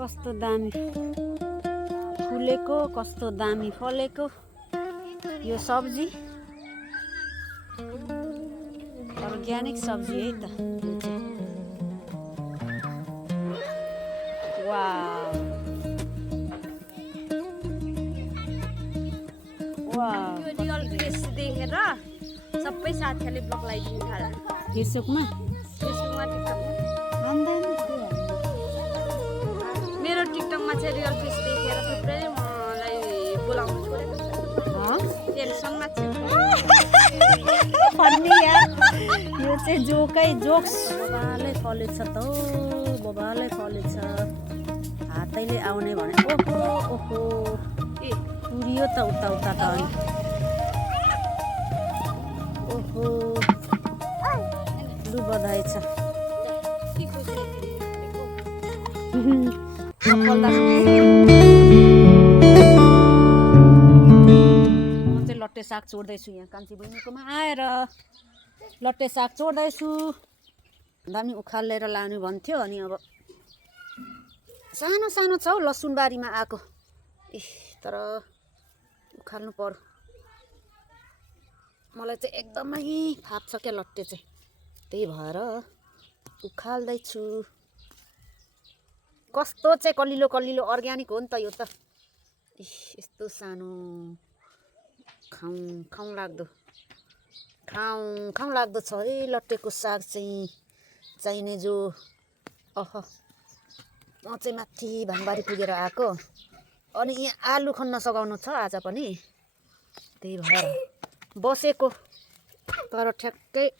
कस्तो दामी फुलेको, कस्तो दामी फलेको यो सब्जी। अर्ग्यानिक सब्जी है त यो चाहिँ। वाउ वाउ, यो रियल फेस देखेर सबै साथीहरूले ब्लग लगाइदिनु थाल्यो। फेसबुकमा फेसबुकमा टिकटकमा भन्दैन मेरो टिकटकमा चाहिँ रियल फेस देखेर थुप्रै मलाई बोलाउनु छोडेको छ। टेन्सनमा छु। फन्नी यार, यो चाहिँ जोक्स। बबालै फलेछ त हौ, बबालै फलेछ। हातैले आउने भने ओहो ओहो ए पुरियो त उता उता त अनि। ओहो लु बधाई छ। के खुसी म चाहिँ लट्टे साग चोर्दैछु यहाँ कान्छी बहिनीकोमा आएर। लट्टे साग चोर्दैछु। दामी उखालेर लानु भन्थ्यो अनि अब सानो सानो छ हौ लसुनबारीमा आएको। ए तर उखाल्नु पर्यो। मलाई चाहिँ एकदमै फाप्छ क्या लट्टे चाहिँ, त्यही भएर उखाल्दैछु। कस्तो चाहिँ कलिलो कलिलो अर्ग्यानिक हो नि त यो त। यस्तो सानो खाउँ लाग्दो छ है लट्टेको साग चाहिँ। चाहिने जो अह म चाहिँ माथि भाङबारी पुगेर आएको अनि यहाँ आलु खन्न सघाउनु छ आज पनि, त्यही भएर बसेको। तर ठ्याक्कै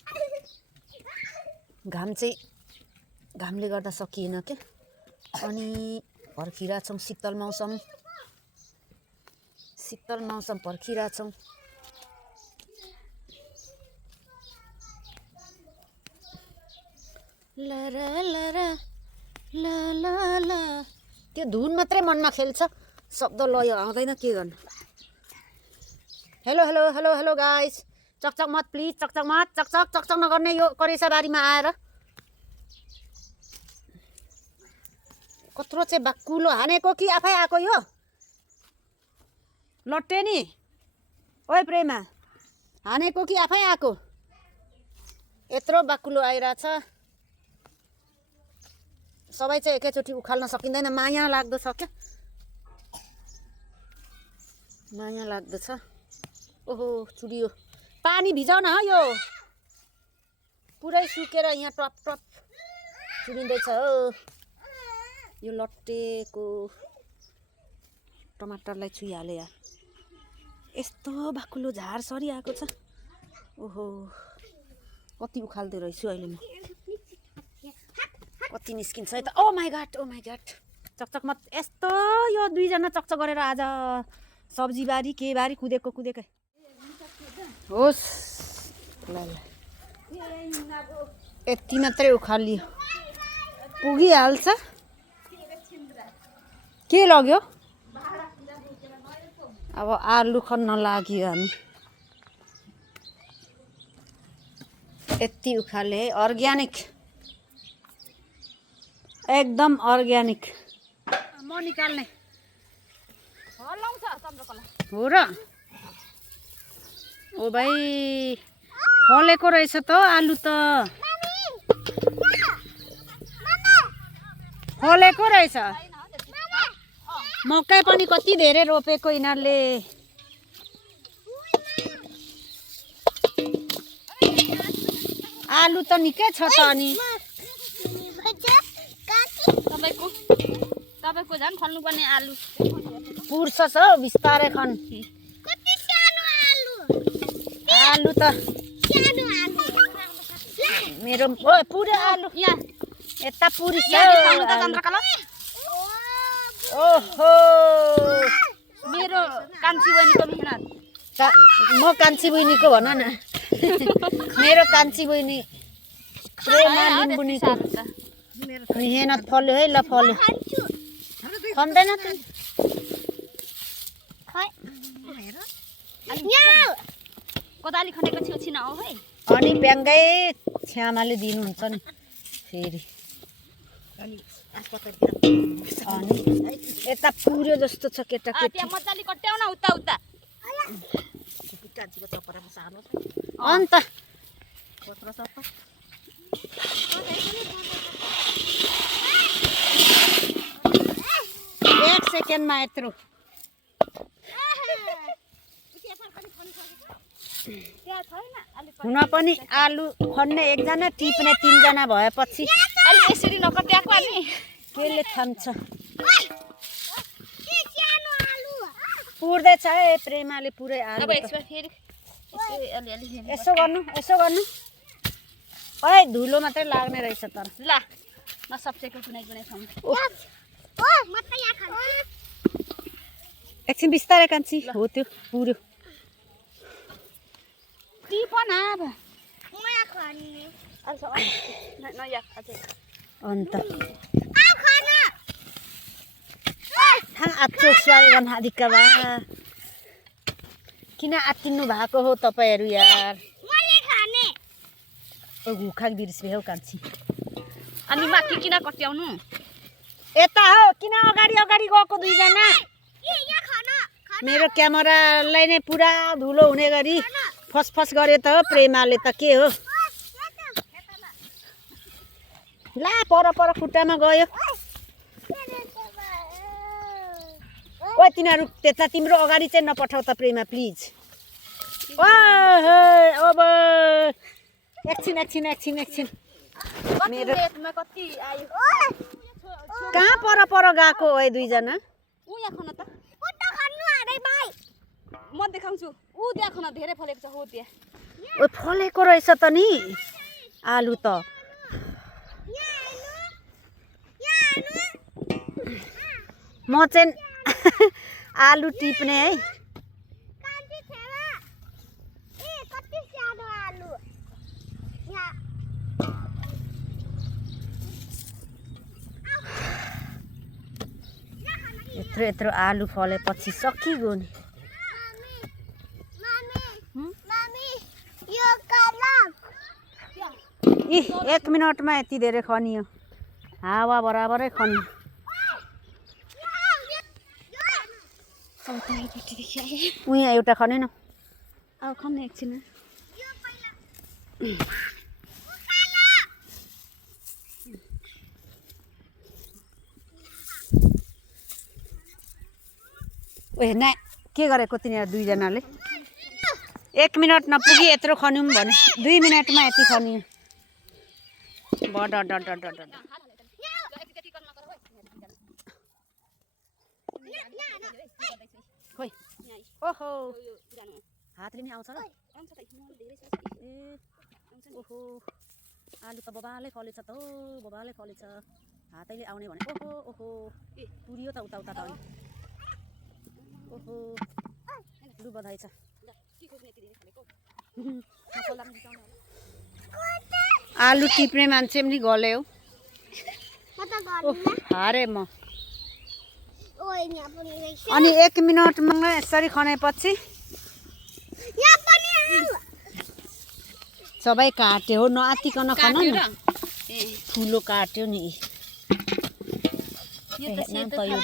घामले गर्दा सकिएन क्या। अनि पर्खिरहेछौँ शीतल मौसम पर्खिरहेछौँ। त्यो धुन मात्रै मनमा खेल्छ, शब्द लय आउँदैन, के गर्नु। Hello hello hello hello guys, चकचक मत प्लिज, चकचक मत, चकचक नगर्ने यो करेसा बारीमा आएर। कत्रो चाहिँ बाक्कुलो हानेको कि आफै आएको यो लट्टे नि। ओइ प्रेमा, हानेको कि आफै आएको? यत्रो बाक्कुलो आइरहेछ। सबै चाहिँ एकैचोटि उखाल्न सकिँदैन, माया लाग्दो छ क्या, माया लाग्दो छ। ओहो चुडियो, पानी भिजाउ न यो, पुरै सुकेर यहाँ टप टप चुडिँदैछ हो। यो लट्टेको टमाटरलाई छुइहाले यार, यस्तो बाक्कुलो झार सरिआएको छ। ओहो कति उखाल्दो रहेछु अहिले म, कति निस्किन्छ है त। ओ माई गॉड चकचक मत। यस्तो यो दुईजना चकचक गरेर आज सब्जी बारी के बारी कुदेकै होस्। ल यति मात्रै उखालियो, पुगिहाल्छ। के लग्यो? अब आलु खन्न लाग्यो हामी। यति उखाले, अर्ग्यानिक, एकदम अर्ग्यानिक। म निकाल्ने हल्लाउँछ चन्द्रकला हो र। ओ भाइ फलेको रहेछ त आलु त, फलेको रहेछ। मकै पनि कति धेरै रोपेको यिनीहरूले। आलु त निकै छ त। अनि तपाईँको झन् खन्नुपर्ने आलु पुर्छ छ हौ बिस्तारै खन। आलु त मेरो पुरै आलु यहाँ यता पुरी छ। चन्द्रकला ओहो मेरो कान्छी बहिनीको मेहनत। म कान्छी बहिनीको भन न। मेरो कान्छी बहिनी प्रेमा लिम्बुनीको मेहनत फल्यो है। ल फल्यो, खन्दैन त। कोदाली खनेको छेउछिन आऊ है। अनि ब्याङ्गै छ्यामाले दिनुहुन्छ नि फेरि। अनि यता पुर्यो जस्तो छ केटाकेटी त्यहाँ मजाले कट्याउ न उता उता अन्त एक सेकेन्डमा यत्रो हुन पनि आलु खन्ने एकजना टिप्ने 3 जना भएपछि अलि यसरी नकट्याएको अलि केले थाम्छ पुर्दैछ है प्रेमाले पुरै आलु अब यसमा फेरि यसो गर्नु ओए धुलो मात्रै लाग्ने रहेछ तर ल नसप्सेको कुनै ठाउँमा एकछिन बिस्तारै कान्छी हो त्यो पुर्यो अन्त आच्चो स्वागन हादिका बा किन आत्तिनु भएको हो तपाईहरु यार गुखा बिर्स भ्यौ कान्छी अनि माथि किन कट्याउनु यता हो किन अगाडि गएको 2 जना मेरो क्यामेरालाई नै पुरा धुलो हुने गरी फसफस गरे त प्रेमाले त के हो ला पर खुट्टामा गयो ओ तिनीहरु त्यता तिम्रो अगाडि चाहिँ नपठाउ त प्रेमा प्लिज अब एकछिन मेरो कति आयो कहाँ पर गएको ओए 2 जना उ यहाँ खन त म देखाउँछु उ त्यहाँ खन धेरै फलेको छ हो त्यहाँ ओ फलेको रहेछ त नि आलु त म चाहिँ आलु टिप्ने है यत्रो आलु फलेपछि सकिगयो नि इ 1 मिनेटमा यति धेरै खनियो हावा बराबरै खनियो उहाँ एउटा खनेन अब खन्ने एकछिन ओए ना के गरेको तिनीहरु 2 जनाले 1 मिनेट नपुगी यत्रो खन्यौं भने 2 मिनेटमा यति खनियो बड खोइ ओहो हातले नि आउँछ र ओहो आलु त बबाले फलेछ त बबाले फलेछ हातैले आउने भने ओहो पुरियो त उता त ओहो लु बधाई छ आलु टिप्ने मान्छे पनि गल्यो हारे म अनि 1 मिनेटमा यसरी खनेपछि सबै काट्यो हो नआतिकन खन न ठुलो काट्यो नि यो त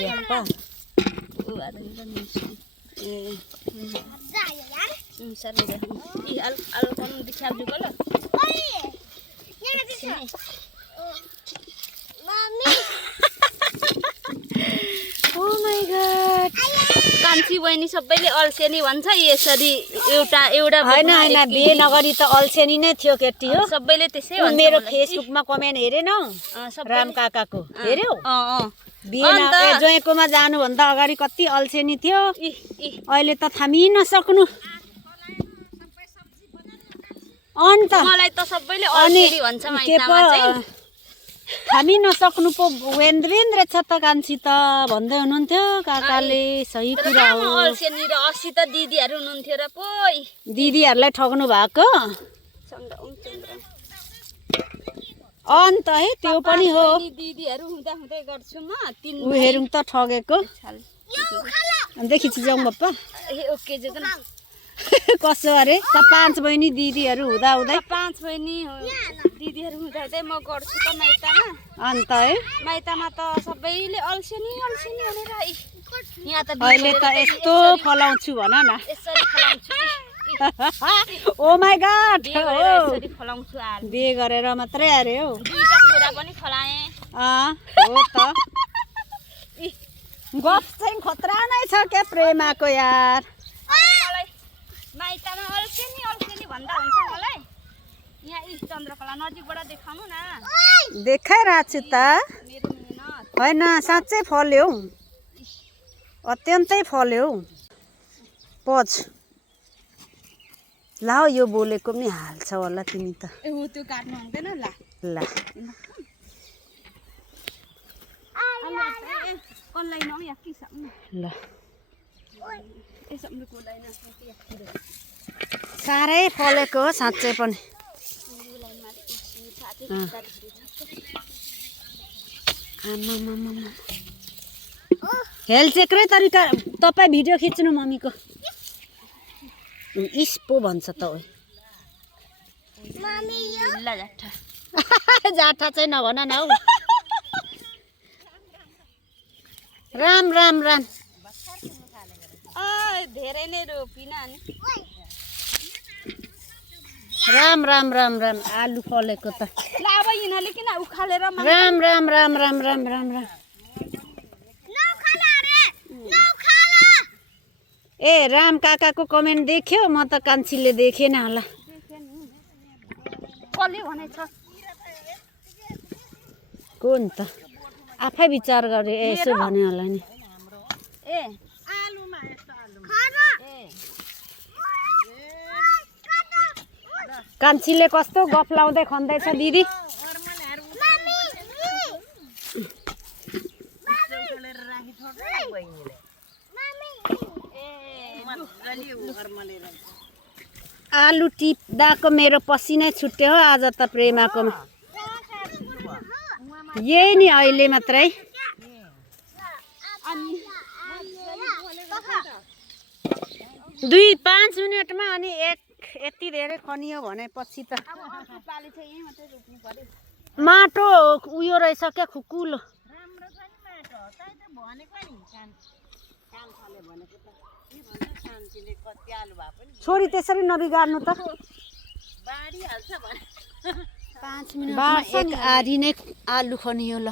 कान्छी बहिनी सबैले अल्सेनी भन्छ यसरी एउटा हैन बिहे नगरी त अल्सेनी नै थियो केटी हो सबैले त्यसै भन्छ मेरो फेसबुकमा कमेन्ट हेरेनौ राम काकाको हेर्यौ बिहे जोएकोमा जानु भन्दा अगाडि कति अल्सेनी थियो अहिले त थामी नसक्नु अन्त मलाई त सबैले अल्सेनी भन्छ माइतामा चाहिँ हामी नसक्नु पो वेन्द्रेन्द्र छ त कान्छी त भन्दै हुनुहुन्थ्यो काकाले सही कुरा हो अल्सेनी र 80 त दिदीहरु हुनुहुन्थ्यो र पोइ दिदीहरुलाई ठग्नु भएको अन्त है त्यो पनि हो दिदीहरु हुँदा हुँदै गर्छु म 3 उहेरुङ त ठगेको देखि जाउँ बप्पा ओके जगन कसो अरे त 5 बहिनी दिदीहरु हुँदा हुँदै 5 बहिनी दिदीहरु हुँदा हुँदै म गर्छु त माइतामा अन्त है माइतमा त सबैले अल्छिनी अल्छिनी भनेर यहाँ त अहिले त यस्तो फलाउँछु भन न यसरी फलाउँछु ओ माई गॉड यसरी फलाउँछु आलु बिहे गरेर मात्रै अरे हौ दुईटा छोरा पनि फलाएँ हो त गफ चाहिँ खतरा नै छ के प्रेमाको यार मलाई माइतमा अल्छिनी अल्छिनी भन्दा हुन्छ मलाई यहाँ इस चन्द्रकला नजिकबाट देखाउनु न देखाइरहेको छु त मेरो मेहनत होइन साँच्चै फल्यो हौ अत्यन्तै फल्यो हौ पज ला यो बोलेको पनि हाल्छ होला तिमी त ए हो त्यो काट्नु हुँदैन ला ला online nó yak ki sam ल e sam ko lai na साह्रै फलेको हो साँच्चै पनि हेल्थ चेक्रै तरिका तपाईँ भिडियो खिच्नु मम्मीको इस्पो भन्छ त ओ जाठा चाहिँ नभन न हौ राम राम राम धेरै नै रोपिन अनि राम राम राम राम आलु फलेको त ल अब यिनीहरूले किन उखालेर राम राम राम राम राम राम राम ए राम काकाको कमेन्ट देख्यो म त कान्छीले देखेन होला कसले भनेछ कुन त आफै विचार गरे यसो भने होला नि ए आलुमा यस्तो आलु कान्छीले कस्तो गफ लाउँदै खन्दैछ दिदी आलु टिप्दाको मेरो पसिनै छुट्यो हो आज त प्रेमाकोमा यही नि अहिले मात्रै 2-5 मिनेटमा अनि यति धेरै खनियो भनेपछि त माटो उयो रहेछ क्या खुकुलो छोरी त्यसरी नबिगार्नु त 5 मिनेटमा एक आरी नै आलु खनियो ल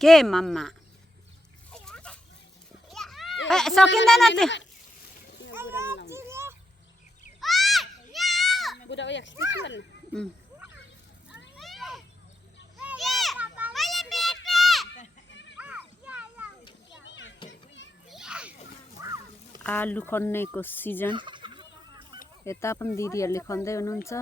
के मम्मा सकिँदैन त्यो आलु खन्नेको सिजन यता पनि दिदीहरूले खन्दै हुनुहुन्छ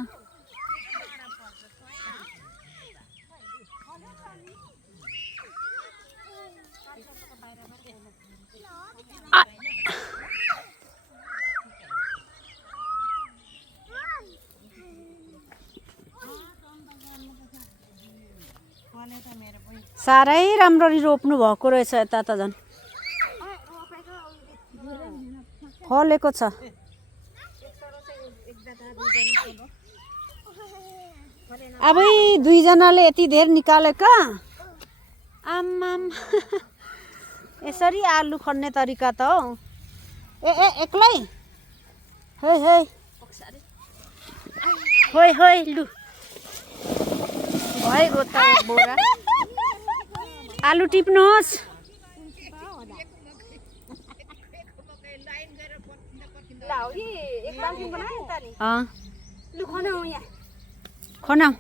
साह्रै राम्ररी रोप्नु भएको रहेछ यता त झन् फलेको छ अब दुईजनाले यति धेर निकालेका आम्माम यसरी आलु खन्ने तरिका त हो ए एक्लै है होय होय लु भइगयो त एक बोरा आलु टिप्नुहोस् खनाऊ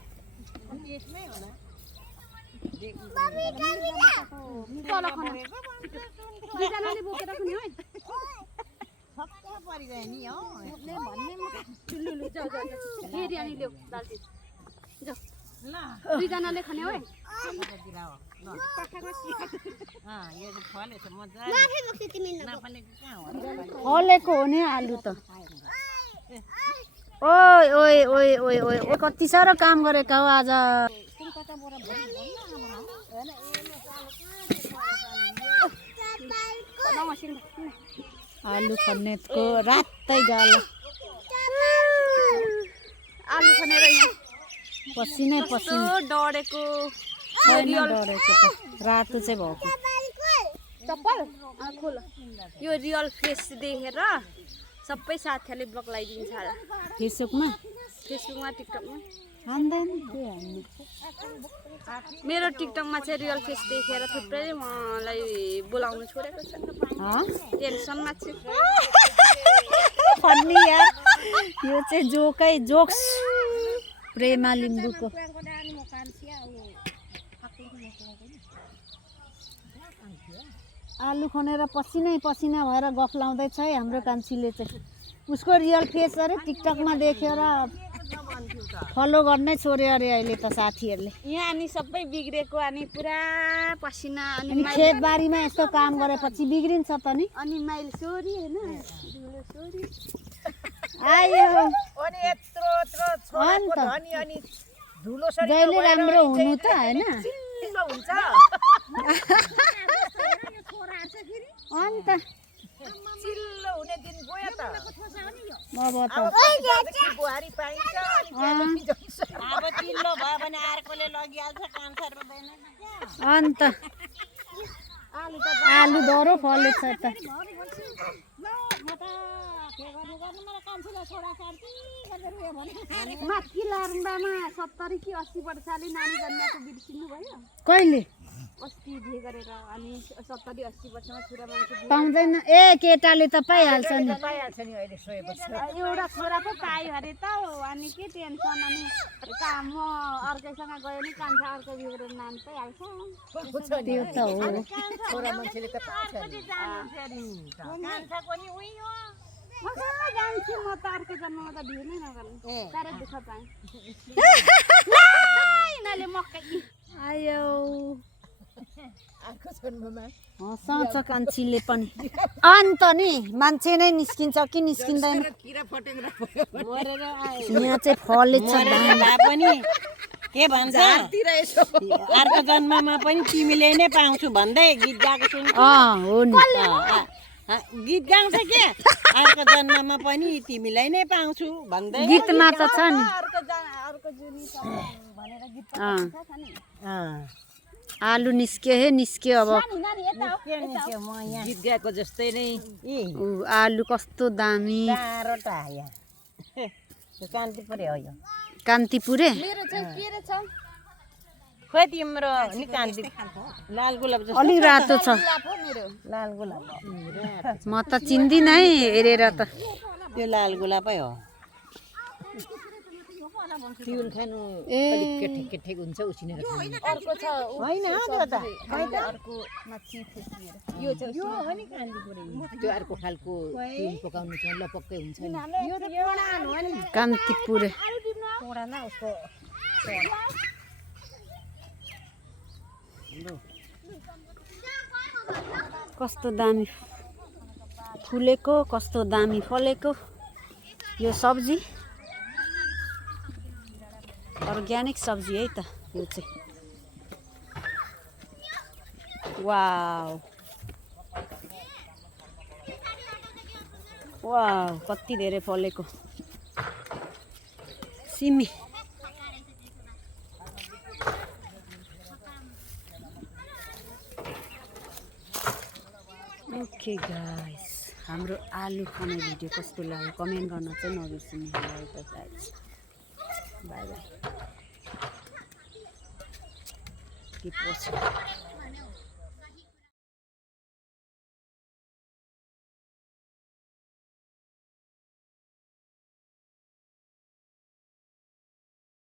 दुईजनाले खाने हो फलेको हो नि आलु त ओइ ओइ ओइ ओइ ओइ ओ कति साह्रो काम गरेका हो आज आलु खन्नेको रातै गालो आलु खनेर यहाँ पसिनै पसिना डढेको छैन डढेको त रातो चाहिँ भएको चप्पल खोल यो रियल फेस देखेर सबै साथीहरूले ब्लग लगाइदिन्छ फेसबुकमा फेसबुकमा टिकटकमा हान्दैन के हान्नु मेरो टिकटकमा चाहिँ रियल फेस देखेर थुप्रै मलाई बोलाउनु छोडेको छ टेन्सनमा छु फन्नी यार यो चाहिँ जोक्स प्रेमा लिम्बूको आलु खनेर पसिनै पसिना भएर गफ लाउँदैछ है हाम्रो कान्छीले चाहिँ उसको रियल फेस अरे टिकटकमा देखेर फलो गर्नै छोड्यो अरे अहिले त साथीहरूले यहाँ अनि सबै बिग्रेको अनि पुरा पसिना अनि खेतबारीमा यस्तो काम गरेपछि बिग्रिन्छ त नि अनि माइल सोरी हैन आयो अनि यत्रो छोराको धनी अनि धुलो सरी जहिले राम्रो हुनु त हैन चिल्लो हुन्छ अन्त चिल्लो हुने दिन गयो त अब त बुहारी पाइन्छ अब चिल्लो भयो भने अर्कोले लगिहाल्छ कान्छर हुँदैन अन्त आलु दह्रो फलेछ त माथि लारुम्बामा 70 कि 80 वर्षले नानी जन्मेको बिर्सिनु भयो कहिले अस्ति बिहे गरेर अनि 70 80 वर्षमा छोरा मान्छे पाउँदैन ए केटाले त पाइहाल्छ नि पाइहाल्छ नि अहिले सोएपछि एउटा छोरा पो पायो अरे त अनि के टेन्सन अनि काम म अर्कैसँग गयो नि कान्छा अर्को बिहे गरेर नानी पाइहाल्छ त्यो त हो छोरा मान्छेले त पाउँछ नि कान्छाको नि उयो म कहाँ जान्छु म त अर्को जन्ममा त बिहे नै नगर्नु साह्रै दुःख पाएँ यिनीहरूले मकै आयो अर्को जन्ममा हँसाउँछ कान्छीले पनि अन्त नि मान्छे नै निस्किन्छ कि निस्किँदैन किरा फटेङ्ग्रा मरेर आयो यहाँ चाहिँ फलेछ भए पनि के भन्छ अर्को जन्ममा पनि तिमीले नै पाउँछु भन्दै गीत गाएको सुन हो नि गीत गाउँछ के अर्को जन्ममा पनि तिमीलाई नै पाउँछु भन्दै गीतमा त छ नि अर्को जुनी भनेर गीत आलु निस्क्यो हे निस्क्यो अब नानी यता हो म यहाँ गीत गाएको जस्तै नै ऊ आलु कस्तो दामी टाढो त आयो यो कान्तिपुरै हो यो कान्तिपुरे मेरो चाहिँ के रे छ खोइ तिम्रो नि कान्ति लाल गुलाब जस्तो अलि रातो छ लाल गुलाब म त चिन्दिनँ है हेरेर त त्यो लाल गुलाबै हो तिउन खानु अलिक केठेक हुन्छ उसिनेर खानु अर्को छ होइन हौ त्यो त अर्को माथि फेस्नेर यो हो नि कान्तिपुरे त्यो अर्को खालको तिउन पकाउनु चाहिँ लपक्कै हुन्छ नि यो त पोडा हो नि कान्तिपुरे पोडा न उसको कस्तो दामी फुलेको कस्तो दामी फलेको यो सब्जी अर्ग्यानिक सब्जी है त यो चाहिँ वाउ वाउ कति धेरै फलेको सिमी ओके गाइस हाम्रो आलु खाने भिडियो कस्तो लाग्यो कमेन्ट गर्न चाहिँ नबिर्सिनु होला त गाइस बाई बाई के पोस्ट